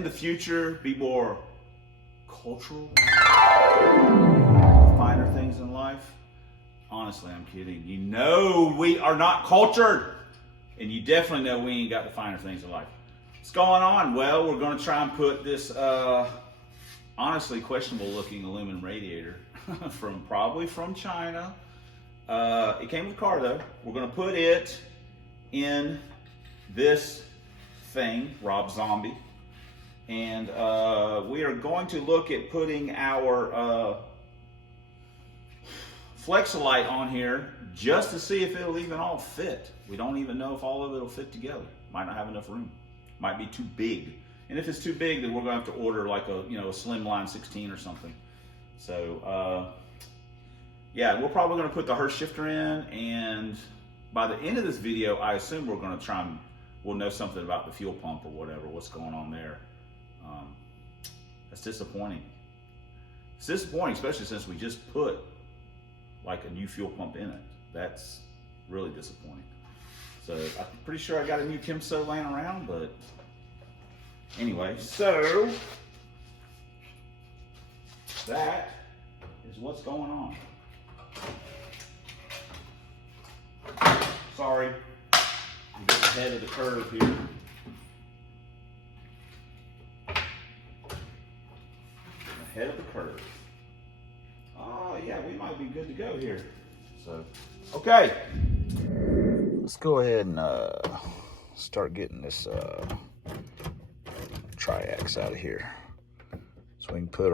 in the future be more cultural, finer things in life? Honestly, I'm kidding. You know we are not cultured, and you definitely know we ain't got the finer things in life. What's going on? Well, we're going to try and put this honestly questionable looking aluminum radiator probably from China. It came with a car though. We're going to put it in this thing, Rob Zombie, and we are going to look at putting our Flexolite on here just to see if it'll even all fit. We don't even know if all of it will fit together. Might not have enough room. Might be too big. And if it's too big, then we're gonna have to order like a, you know, a slimline 16 or something. So yeah, we're probably gonna put the Hurst shifter in, and by the end of this video, I assume we're gonna try and we'll know something about the fuel pump or whatever, what's going on there. That's disappointing. It's disappointing, especially since we just put like a new fuel pump in it. That's really disappointing. So I'm pretty sure I got a new Kimso laying around, but anyway, so that is what's going on. Sorry, I'm getting ahead of the curve here. Ahead of the curve. Oh yeah, we might be good to go here. So, okay. Let's go ahead and start getting this triax out of here, so we can put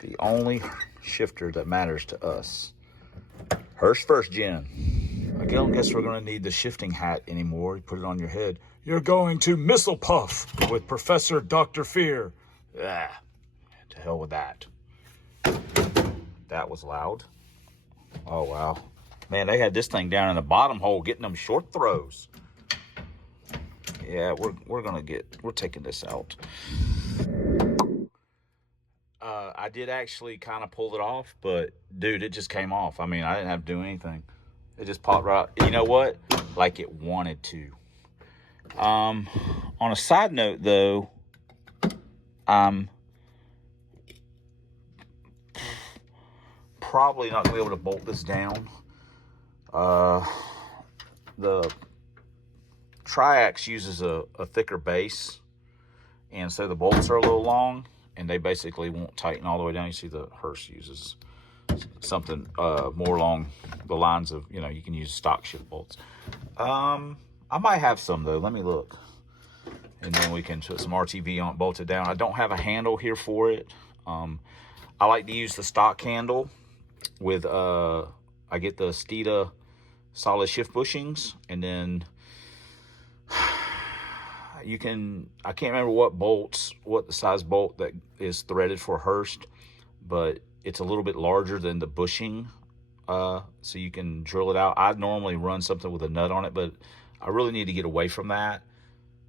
the only shifter that matters to us, Hurst first gen. I don't guess we're going to need the shifting hat anymore. You put it on your head. You're going to missile puff with Professor Dr. Fear. Ah, to hell with that. That was loud. Oh wow. Man, they had this thing down in the bottom hole getting them short throws. Yeah, we're taking this out. I did actually kind of pull it off, but dude, it just came off. I mean, I didn't have to do anything. It just popped right out. You know what? Like it wanted to. On a side note though, I'm probably not gonna be able to bolt this down. The triax uses a thicker base, and so the bolts are a little long, and they basically won't tighten all the way down. You see the Hurst uses something more along the lines of, you know, you can use stock shift bolts. I might have some though. Let me look, and then we can put some RTV on it, bolt it down. I don't have a handle here for it. I like to use the stock handle with I get the Steeda solid shift bushings, and then you can, I can't remember what the size bolt that is threaded for Hurst, but it's a little bit larger than the bushing, so you can drill it out. I normally run something with a nut on it, but I really need to get away from that,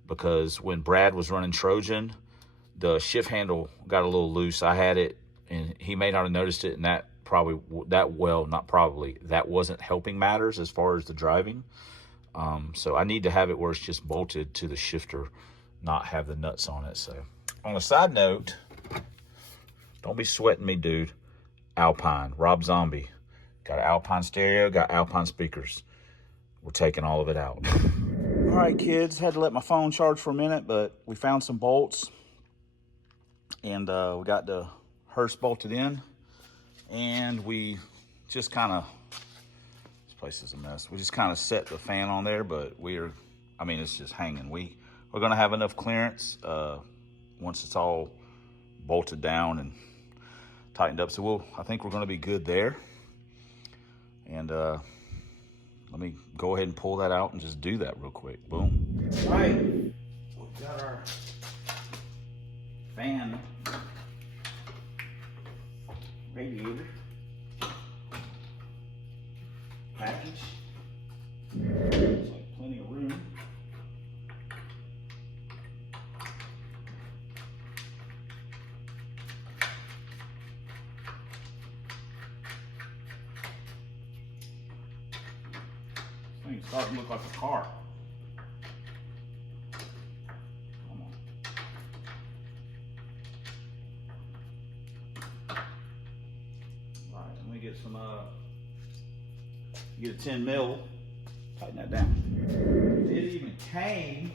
because when Brad was running Trojan, the shift handle got a little loose. I had it, and he may not have noticed it, and that wasn't helping matters as far as the driving. So I need to have it where it's just bolted to the shifter, not have the nuts on it. So on a side note, don't be sweating me, dude. Alpine, Rob Zombie. Got an Alpine stereo, got Alpine speakers. We're taking all of it out. All right, kids, had to let my phone charge for a minute, but we found some bolts, and we got the Hurst bolted in, and we just kind of, this place is a mess. We just kind of set the fan on there, but it's just hanging. We're gonna have enough clearance once it's all bolted down and tightened up. So I think we're gonna be good there. And let me go ahead and pull that out and just do that real quick. Boom. All right, we've got our fan radiator package. Looks like plenty of room. This thing's starting to look like a car. get some, get a 10 mil, tighten that down. It even came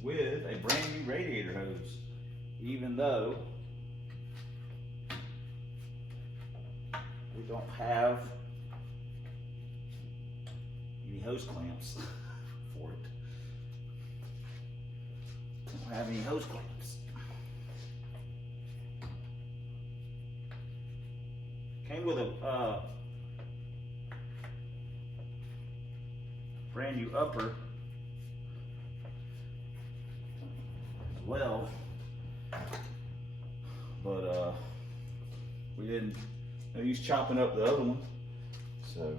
with a brand new radiator hose, even though we don't have any hose clamps for it. Don't have any hose clamps. Came with a brand new upper as well, but we didn't. No use chopping up the other one, so.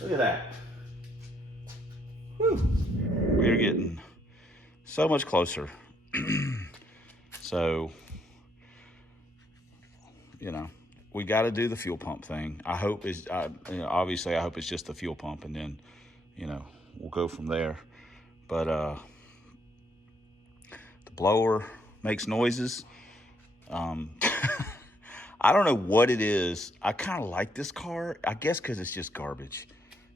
Look at that. Whew. We are getting so much closer. So, you know, we got to do the fuel pump thing. I hope it's, you know, obviously I hope it's just the fuel pump, and then, you know, we'll go from there. But the blower makes noises. I don't know what it is. I kind of like this car, I guess because it's just garbage.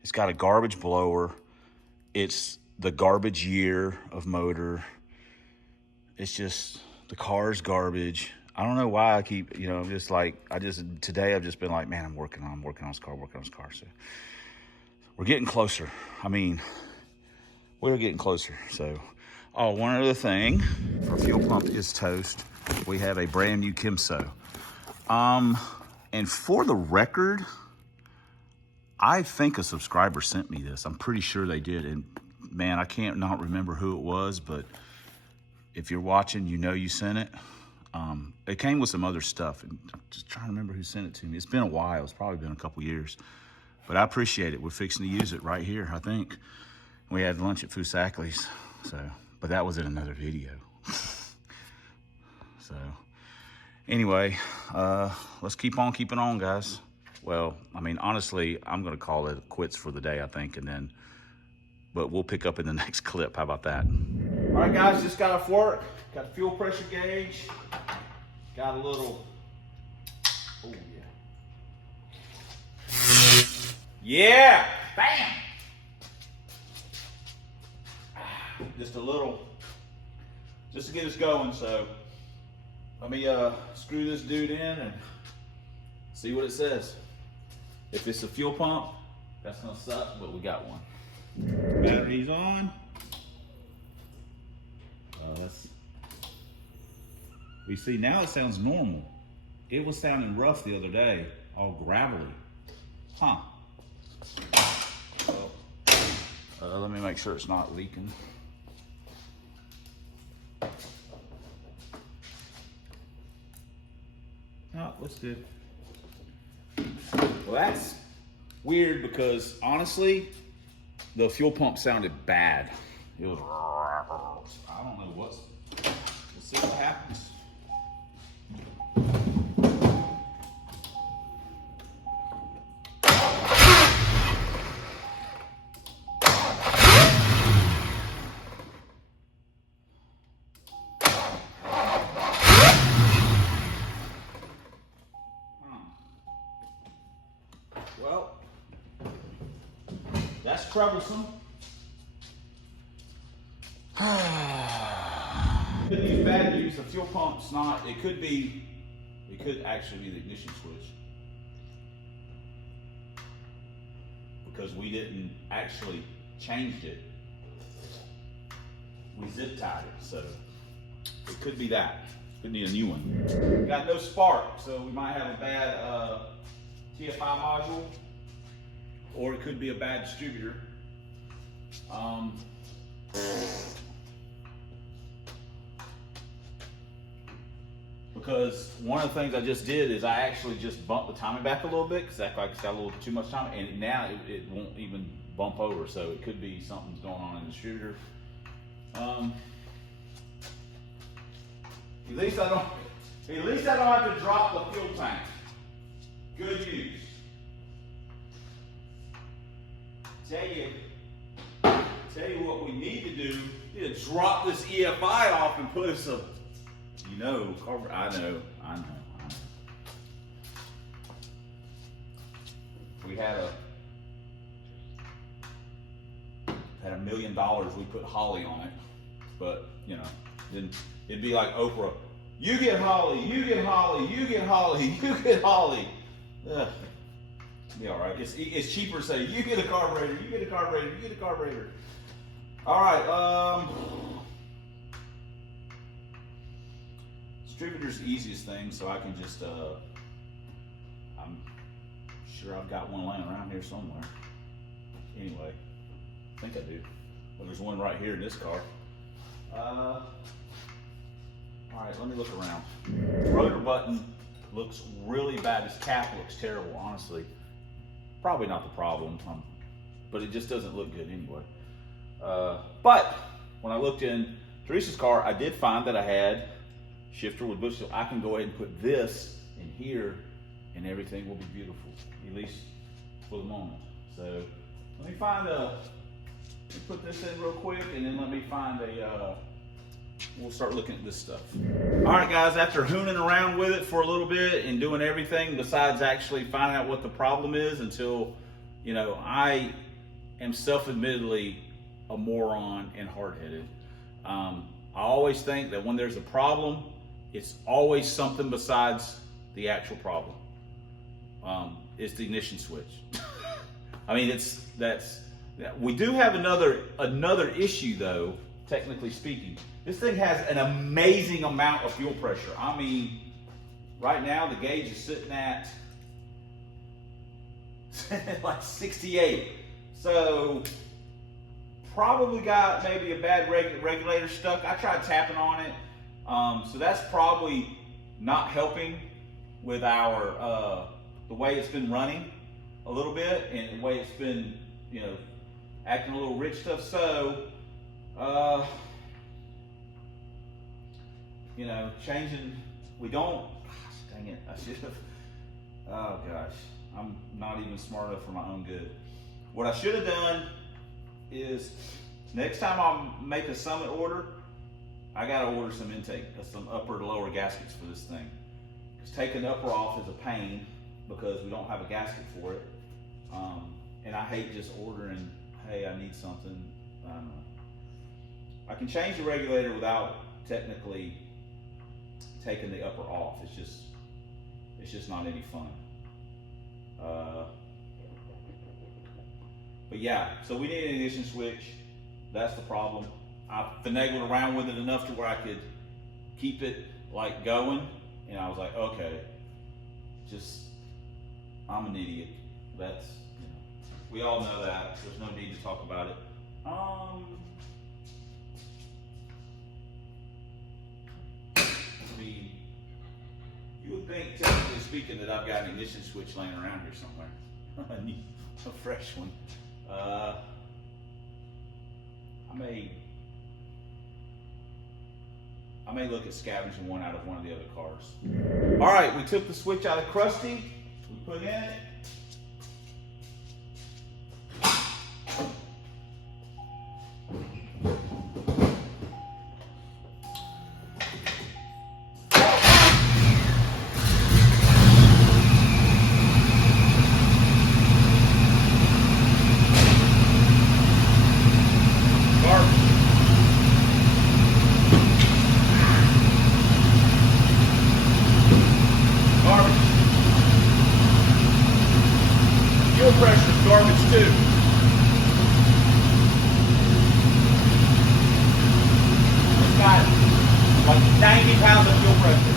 It's got a garbage blower. It's the garbage year of motor. It's just, the car's garbage. I don't know why I keep, you know, just like, today I've just been like, man, I'm working on this car, So we're getting closer. I mean, we're getting closer. So, oh, one other thing, our fuel pump is toast. We have a brand new Kimso. And for the record, I think a subscriber sent me this. I'm pretty sure they did. And man, I can't not remember who it was, but if you're watching, you know you sent it. It came with some other stuff, and I'm just trying to remember who sent it to me. It's been a while. It's probably been a couple years, but I appreciate it. We're fixing to use it right here, I think. We had lunch at Fusakli's, so, but that was in another video. So anyway, let's keep on keeping on, guys. Well, I mean, honestly, I'm gonna call it quits for the day, I think, and then, but we'll pick up in the next clip. How about that? All right, guys, just got off work. Got the fuel pressure gauge. Got a little, oh yeah. Yeah, bam. Just a little, just to get us going. So let me screw this dude in and see what it says. If it's a fuel pump, that's gonna suck, but we got one. Battery's on. We see now it sounds normal. It was sounding rough the other day, all gravelly. Huh. Let me make sure it's not leaking. Oh, looks good. Well, that's weird because honestly, the fuel pump sounded bad. It was, I don't know what's, let's see what happens. Well, that's troublesome. Good news, bad news. The fuel pump's not, it could actually be the ignition switch. Because we didn't actually change it. We zip tied it, so it could be that. Could need a new one. Got no spark, so we might have a bad T-5 module, or it could be a bad distributor. Because one of the things I just did is I actually just bumped the timing back a little bit because like it's got a little too much time, and now it won't even bump over, so it could be something's going on in the distributor. At least I don't have to drop the fuel tank. Good news. Tell you what we need to do is drop this EFI off and put us a You know, I know. We had $1 million, we put Holly on it, but you know, then it'd be like Oprah, you get Holly, you get Holly, you get Holly, you get Holly. Ugh. Be all right. It's cheaper to say you get a carburetor, you get a carburetor, you get a carburetor. All right. Distributor's the easiest thing, so I can just I'm sure I've got one laying around here somewhere. Anyway, I think I do. Well, there's one right here in this car. All right, let me look around. The rotor button looks really bad. This cap looks terrible, honestly. Probably not the problem, but it just doesn't look good anyway. But when I looked in Teresa's car, I did find that I had shifter with bush, so I can go ahead and put this in here and everything will be beautiful, at least for the moment. So let me put this in real quick, and then let me find we'll start looking at this stuff. All right, guys, after hooning around with it for a little bit and doing everything besides actually finding out what the problem is, until, you know, I am self-admittedly a moron and hard-headed. I always think that when there's a problem, it's always something besides the actual problem. It's the ignition switch. I mean, we do have another issue though, technically speaking. This thing has an amazing amount of fuel pressure. I mean, right now the gauge is sitting at like 68. So probably got maybe a bad regulator stuck. I tried tapping on it. So that's probably not helping with our the way it's been running a little bit, and the way it's been, you know, acting a little rich stuff. So you know, changing, we don't, gosh, dang it, I should have, oh gosh, I'm not even smart enough for my own good. What I should have done is, next time I make a Summit order, I gotta order some intake, some upper to lower gaskets for this thing. Because taking the upper off is a pain because we don't have a gasket for it. And I hate just ordering, hey, I need something, I don't know. I can change the regulator without technically taking the upper off. It's just not any fun. But yeah, so we need an ignition switch. That's the problem. I finagled around with it enough to where I could keep it like going, and I was like, okay, I'm an idiot. That's, you know, we all know that. There's no need to talk about it. I mean, you would think, technically speaking, that I've got an ignition switch laying around here somewhere. I need a fresh one. I may look at scavenging one out of one of the other cars. All right, we took the switch out of Krusty. We put in it. Garbage too. It's got like 90 pounds of fuel pressure.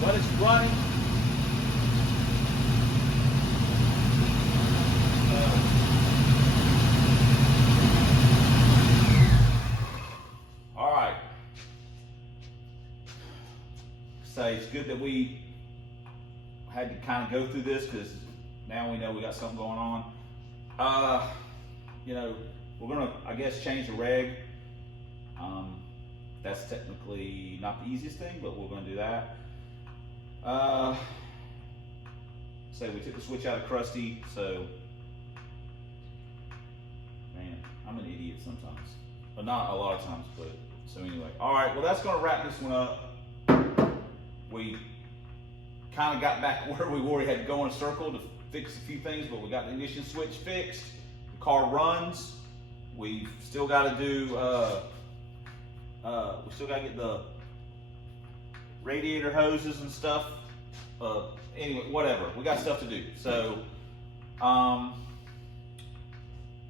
When it's running, it's good that we had to kind of go through this, because now we know we got something going on. You know, we're gonna, I guess, change the reg. That's technically not the easiest thing, but we're gonna do that. Say we took the switch out of Krusty, so man, I'm an idiot sometimes. But not a lot of times, but so anyway. All right, well that's gonna wrap this one up. We kind of got back where we were. We had to go in a circle to fix a few things, but we got the ignition switch fixed. The car runs. We still got to do, we still got to get the radiator hoses and stuff. Anyway, whatever. We got stuff to do. So,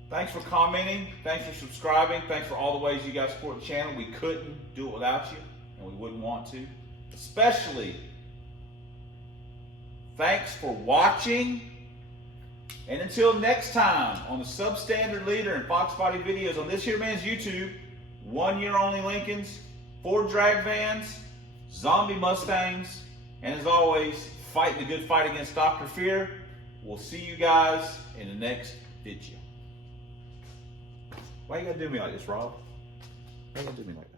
thanks for commenting. Thanks for subscribing. Thanks for all the ways you guys support the channel. We couldn't do it without you, and we wouldn't want to. Especially, thanks for watching. And until next time on the Substandard Leader and Fox Body videos on this here man's YouTube, 1 year only Lincolns, Ford drag vans, zombie Mustangs, and as always, fight the good fight against Dr. Fear. We'll see you guys in the next video. Why you gotta do me like this, Rob? Why you gotta do me like this?